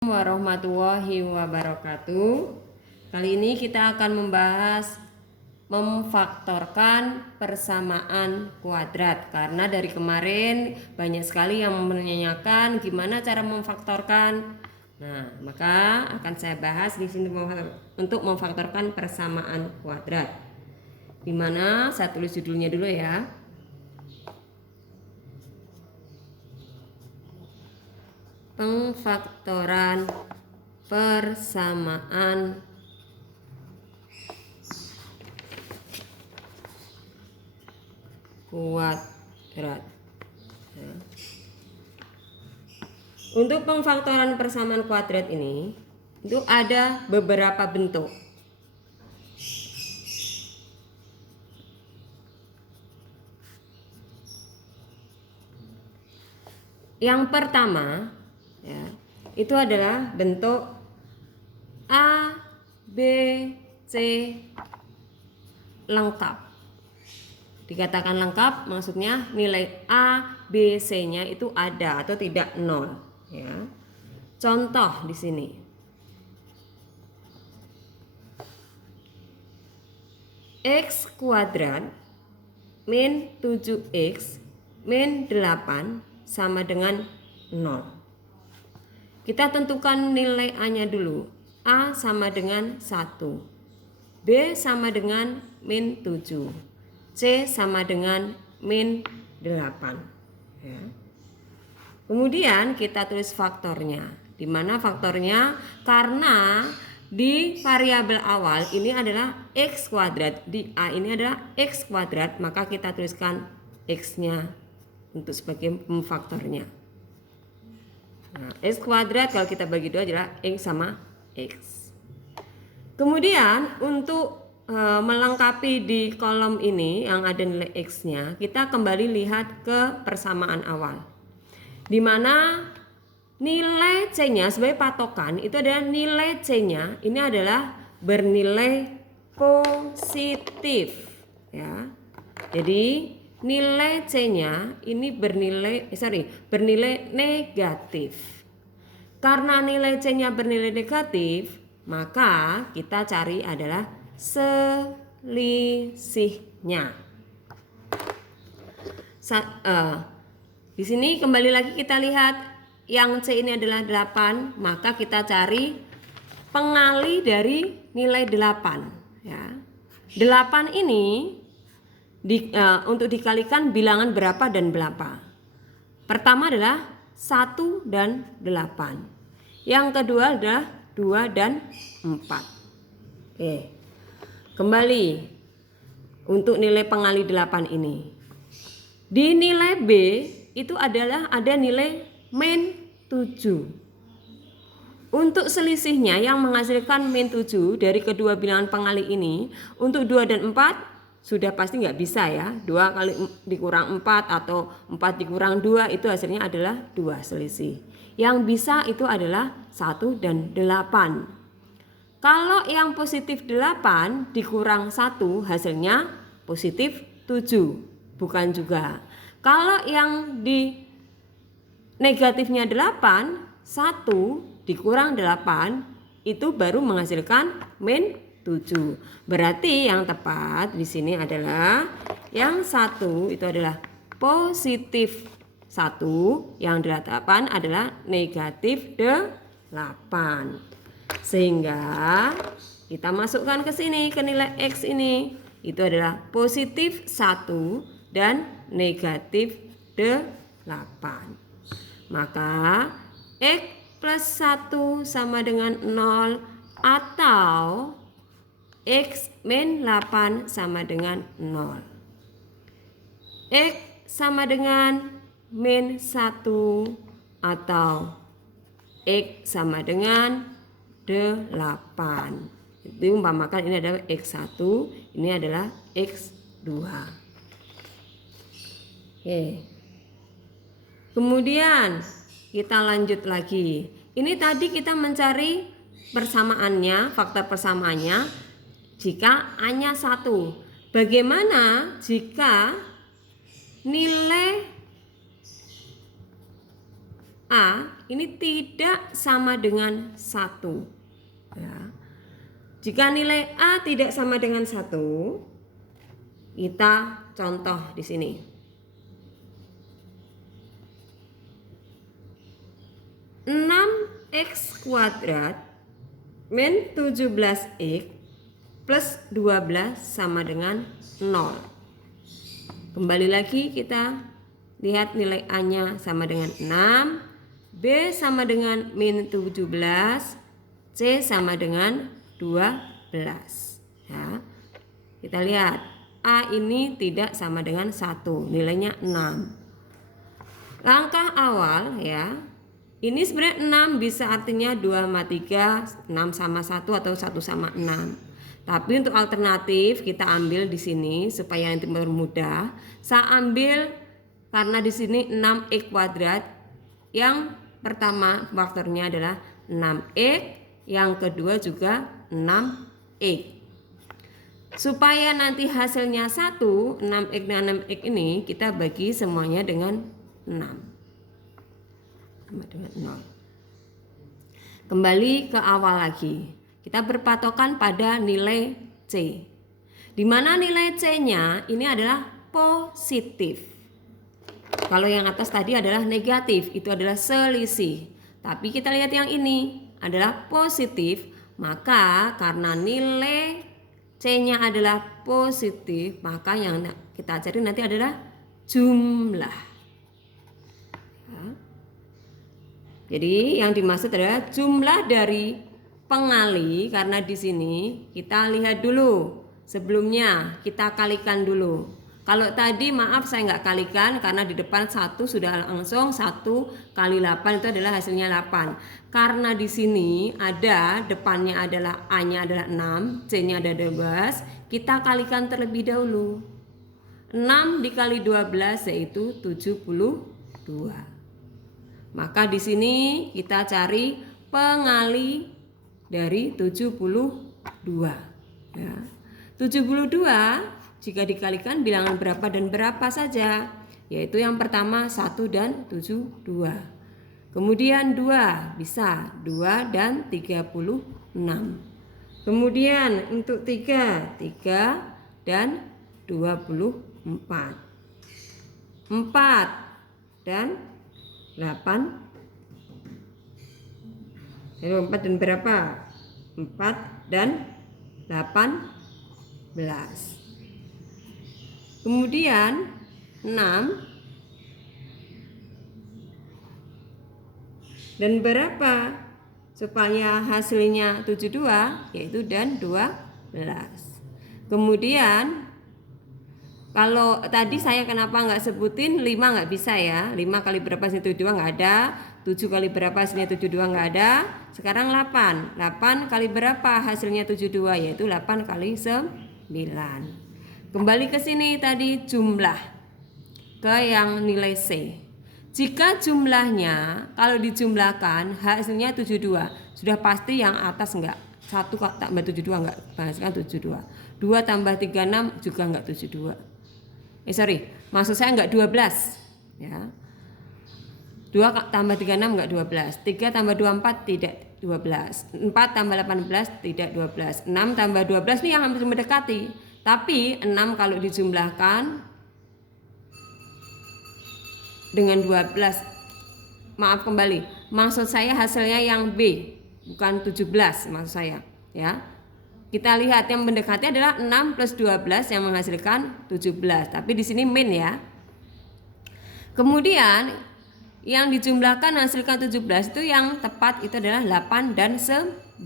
Warahmatullahi wabarakatuh. Kali ini kita akan membahas memfaktorkan persamaan kuadrat, karena dari kemarin banyak sekali yang menanyakan gimana cara memfaktorkan. Nah, maka akan saya bahas di sini untuk memfaktorkan persamaan kuadrat. Dimana saya tulis judulnya dulu ya. Pemfaktoran persamaan kuadrat. Untuk pemfaktoran persamaan kuadrat ini itu ada beberapa bentuk. Yang pertama ya, itu adalah bentuk A, B, C lengkap. Dikatakan lengkap maksudnya nilai A, B, C-nya itu ada atau tidak 0 ya. Contoh di sini. X kuadrat min 7x min 8 sama dengan 0. Kita tentukan nilai A-nya dulu. A sama dengan 1, B sama dengan min 7, C sama dengan min 8 ya. Kemudian kita tulis faktornya. Di mana faktornya? Karena di variabel awal ini adalah X kuadrat, di A ini adalah X kuadrat, maka kita tuliskan X-nya untuk sebagai pemfaktornya. Nah, X kuadrat kalau kita bagi dua adalah X sama X. Kemudian untuk melengkapi di kolom ini yang ada nilai X-nya, kita kembali lihat ke persamaan awal, di mana nilai C-nya sebagai patokan itu adalah nilai C-nya ini adalah bernilai positif ya. Jadi nilai C-nya ini bernilai negatif. Karena nilai C-nya bernilai negatif, maka kita cari adalah selisihnya. Di sini kembali lagi kita lihat yang C ini adalah 8, maka kita cari pengali dari nilai 8 ya. 8 ini untuk dikalikan bilangan berapa dan berapa. Pertama adalah 1 dan 8. Yang kedua adalah 2 dan 4. Oke. Kembali untuk nilai pengali 8 ini. Di nilai B itu adalah ada nilai min 7. Untuk selisihnya yang menghasilkan min 7 dari kedua bilangan pengali ini, untuk 2 dan 4 sudah pasti nggak bisa ya. 2 kali dikurang 4 atau 4 dikurang 2 itu hasilnya adalah 2 selisih. Yang bisa itu adalah 1 dan 8. Kalau yang positif 8 dikurang 1 hasilnya positif 7. Bukan juga. Kalau yang di negatifnya 8, 1 dikurang 8 itu baru menghasilkan min 7. Berarti yang tepat di sini adalah yang 1 itu adalah positif 1, yang 8 adalah negatif 8. Sehingga kita masukkan ke sini ke nilai X ini itu adalah positif 1 dan negatif 8. Maka X plus 1 sama dengan 0 atau X min 8 sama dengan 0. X sama dengan min 1 atau X sama dengan 8. Itu umpamakan ini adalah X1, ini adalah X2. Oke. Kemudian kita lanjut lagi. Ini tadi kita mencari persamaannya, faktor persamaannya jika A-nya 1. Bagaimana jika nilai A ini tidak sama dengan 1. Ya. Jika nilai A tidak sama dengan 1, kita contoh di sini. 6x kuadrat min 17x plus 12 sama dengan 0. Kembali lagi kita lihat nilai A-nya sama dengan 6, B sama dengan min 17, C sama dengan 12. Ya. Kita lihat A ini tidak sama dengan 1, nilainya 6. Langkah awal ya, ini sebenarnya 6 bisa artinya 2 sama 3, 6 sama 1 atau 1 sama 6. Tapi untuk alternatif kita ambil di sini supaya nanti mempermudah. Saya ambil karena di sini 6x kuadrat. Yang pertama faktornya adalah 6x, yang kedua juga 6x. Supaya nanti hasilnya 1, 6x dan 6x ini kita bagi semuanya dengan 6. Sama dengan 0. Kembali ke awal lagi. Kita berpatokan pada nilai C. Di mana nilai C-nya ini adalah positif. Kalau yang atas tadi adalah negatif, itu adalah selisih. Tapi kita lihat yang ini adalah positif, maka karena nilai C-nya adalah positif, maka yang kita cari nanti adalah jumlah. Ya. Jadi yang dimaksud adalah jumlah dari pengali, karena di sini kita lihat dulu sebelumnya, kita kalikan dulu. Kalau tadi maaf saya nggak kalikan karena di depan 1 sudah langsung 1 kali 8 itu adalah hasilnya 8. Karena di sini ada depannya adalah A-nya adalah 6, C-nya ada 12, kita kalikan terlebih dahulu. 6 dikali 12 yaitu 72. Maka di sini kita cari pengali dari 72. Ya. 72 jika dikalikan bilangan berapa dan berapa saja, yaitu yang pertama 1 dan 72. Kemudian 2 bisa 2 dan 36. Kemudian untuk 3 dan 24. 4 dan 8. 4 dan berapa? 4 dan 18. Kemudian 6 dan berapa? Supaya hasilnya 72 yaitu dan 12. Kemudian kalau tadi saya kenapa nggak sebutin 5 nggak bisa ya. 5 kali berapa sini 72 nggak ada. 7 kali berapa hasilnya 72 nggak ada. Sekarang 8. 8 kali berapa hasilnya 72 yaitu 8 kali 9. Kembali ke sini tadi jumlah ke yang nilai C. Jika jumlahnya kalau dijumlahkan hasilnya 72, sudah pasti yang atas enggak. 1 tambah 72 enggak menghasilkan 72. 2 tambah 36 juga enggak 72. Maksud saya enggak 12 ya. 2 tambah 36 enggak 12. 3 tambah 24 tidak 12. 4 tambah 18 tidak 12. 6 tambah 12 ini yang hampir mendekati. Tapi 6 kalau dijumlahkan dengan 12, maaf kembali, maksud saya hasilnya yang B, bukan 17 maksud saya ya. Kita lihat yang mendekati adalah 6 plus 12 yang menghasilkan 17. Tapi di sini min ya. Kemudian yang dijumlahkan menghasilkan 17 itu yang tepat itu adalah 8 dan 9.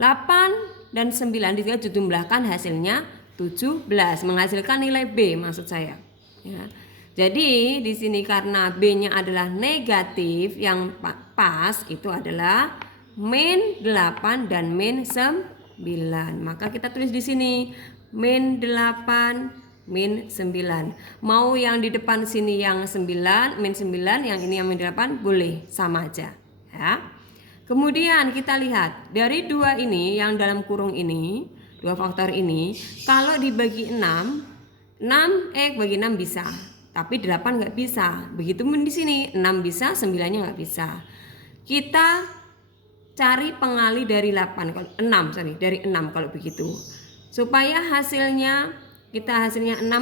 8 dan 9 dijumlahkan hasilnya 17, menghasilkan nilai B maksud saya. Ya. Jadi di sini karena B-nya adalah negatif, yang pas itu adalah min 8 dan min 9. Maka kita tulis di sini min 8 min 9. Mau yang di depan sini yang 9 min 9, yang ini yang min 8 boleh sama aja ya. Kemudian kita lihat dari 2 ini yang dalam kurung ini, 2 faktor ini kalau dibagi 6, 6 bagi 6 bisa. tapi 8 nggak bisa. Begitu pun di sini 6 bisa, 9-nya nggak bisa. Kita cari pengali dari 8, kalau 6 dari 6 kalau begitu. Supaya hasilnya 6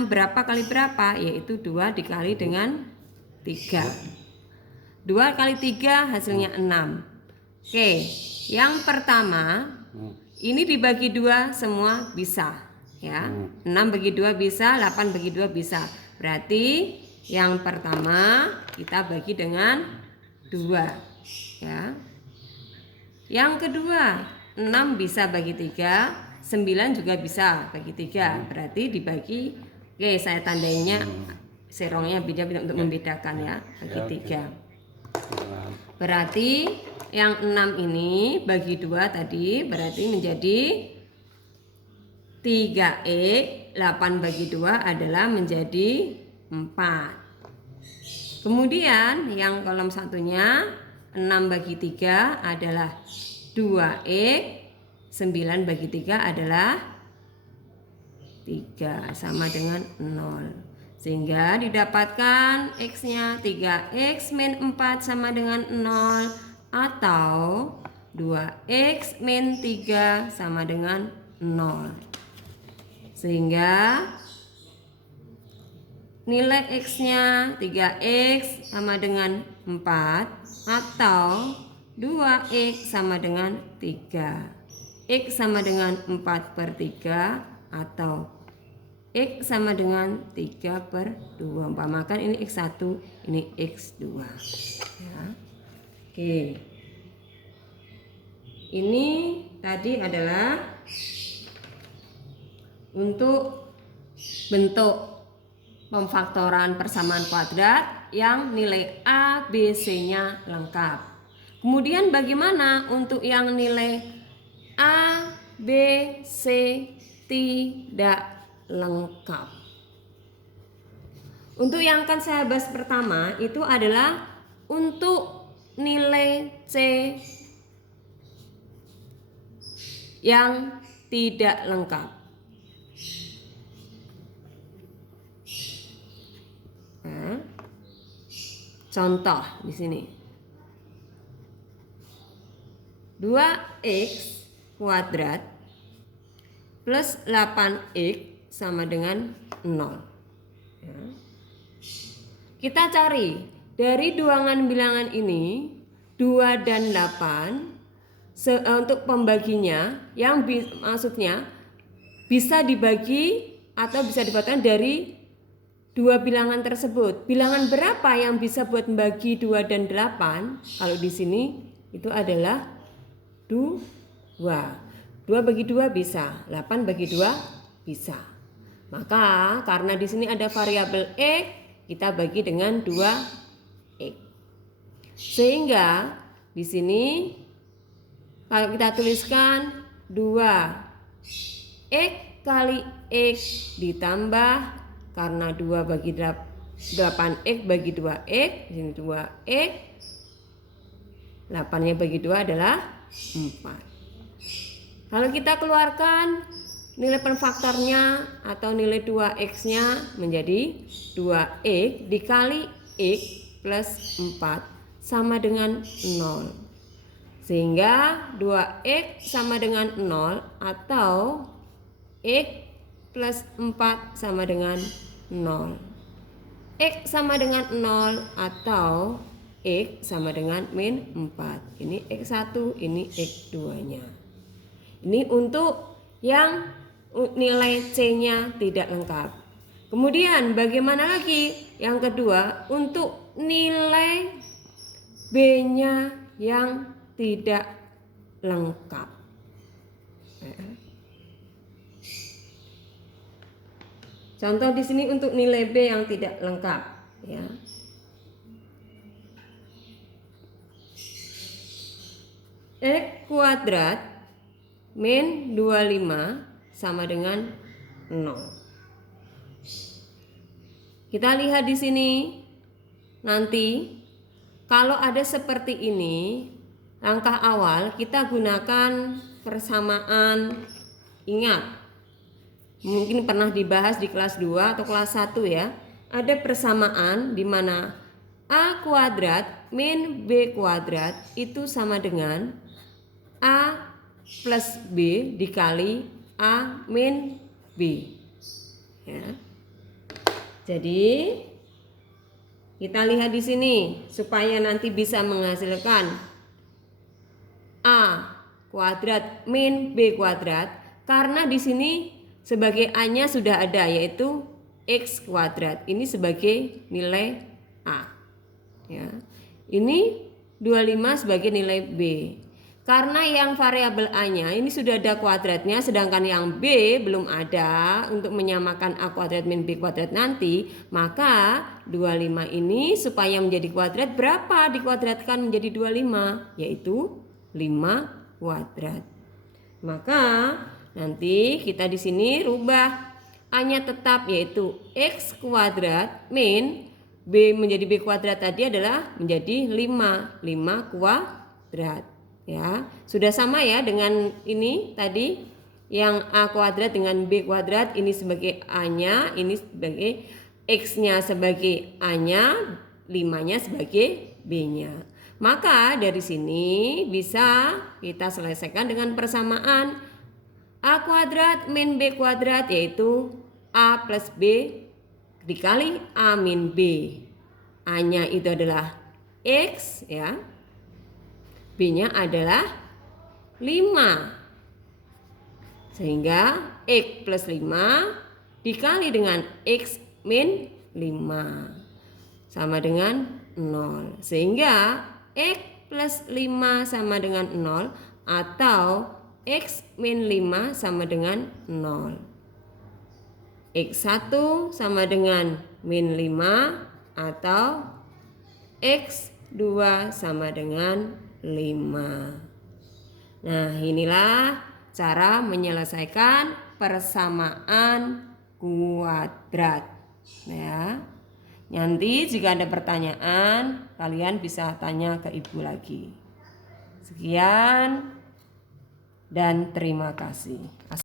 berapa kali berapa? Yaitu 2 dikali dengan 3. 2 kali 3 hasilnya 6. Oke, yang pertama ini dibagi 2 semua bisa ya. 6 bagi 2 bisa, 8 bagi 2 bisa. Berarti yang pertama kita bagi dengan 2 ya. Yang kedua 6 bisa bagi 3, 9 juga bisa bagi 3. Berarti dibagi, oke saya tandainya serongnya beda untuk membedakan ya, bagi 3. Berarti yang 6 ini bagi 2 tadi berarti menjadi 3x, 8 bagi 2 adalah menjadi 4. Kemudian yang kolom satunya 6 bagi 3 adalah 2x, 9 bagi 3 adalah 3 sama dengan 0. Sehingga didapatkan x-nya 3x min 4 sama dengan 0 atau 2x min 3 sama dengan 0. Sehingga nilai x-nya 3x sama dengan 4 atau 2x sama dengan 3. X sama dengan 4/3 atau X sama dengan 3/2. Umpamakan ini X1, ini X2 ya. Oke. Ini tadi adalah untuk bentuk pemfaktoran persamaan kuadrat yang nilai A, B, C-nya lengkap. Kemudian bagaimana untuk yang nilai A, B, C tidak lengkap? Untuk yang akan saya bahas pertama itu adalah untuk nilai C yang tidak lengkap. Contoh di sini 2x kuadrat plus 8x sama dengan 0 ya. Kita cari dari duangan bilangan ini 2 dan 8 untuk pembaginya yang maksudnya bisa dibagi atau bisa didapatkan dari dua bilangan tersebut. Bilangan berapa yang bisa buat membagi 2 dan 8? Kalau di sini itu adalah 2. 2 bagi 2 bisa, 8 bagi 2 bisa. Maka karena di sini ada variabel x, kita bagi dengan 2x. Sehingga di sini kalau kita tuliskan 2x kali x ditambah, karena 2 bagi 8x bagi 2x, ini 2x, 8-nya bagi 2 adalah 4. Kalau kita keluarkan nilai penfaktornya atau nilai 2x-nya menjadi 2x dikali x plus 4 sama dengan 0. Sehingga 2x sama dengan 0 atau x plus 4 sama dengan 0. X sama dengan 0 atau X sama dengan min 4. Ini X1, ini X2-nya. Ini untuk yang nilai C-nya tidak lengkap. Kemudian bagaimana lagi? Yang kedua, untuk nilai B-nya yang tidak lengkap. Contoh di sini untuk nilai B yang tidak lengkap ya. X kuadrat min 25 sama dengan 0. Kita lihat di sini nanti kalau ada seperti ini, langkah awal kita gunakan persamaan. Ingat, mungkin pernah dibahas di kelas 2 atau kelas 1 ya. ada persamaan di mana A kuadrat min B kuadrat itu sama dengan A plus B dikali A min B. Ya. Jadi kita lihat di sini supaya nanti bisa menghasilkan A kuadrat min B kuadrat, karena di sini sebagai A-nya sudah ada yaitu X kuadrat. Ini sebagai nilai A. Ya. Ini 25 sebagai nilai B. Karena yang variabel A-nya ini sudah ada kuadratnya, sedangkan yang B belum ada untuk menyamakan A kuadrat min B kuadrat nanti, maka 25 ini supaya menjadi kuadrat berapa dikuadratkan menjadi 25? Yaitu 5 kuadrat. Maka nanti kita di sini rubah A-nya tetap yaitu X kuadrat min B menjadi B kuadrat tadi adalah menjadi 5 kuadrat. Ya, sudah sama ya dengan ini tadi yang A kuadrat dengan B kuadrat, ini sebagai A-nya, ini sebagai X-nya sebagai A-nya, 5-nya sebagai B-nya. Maka dari sini bisa kita selesaikan dengan persamaan A kuadrat min B kuadrat yaitu A plus B dikali A min B. A-nya itu adalah X ya. B-nya adalah 5. Sehingga X plus 5 dikali dengan X min 5 sama dengan 0. Sehingga X plus 5 sama dengan 0 atau X min 5 sama dengan 0. X1 sama dengan min 5 atau X2 sama dengan 5. Nah, inilah cara menyelesaikan persamaan kuadrat. Ya. Nanti jika ada pertanyaan, kalian bisa tanya ke ibu lagi. Sekian dan terima kasih.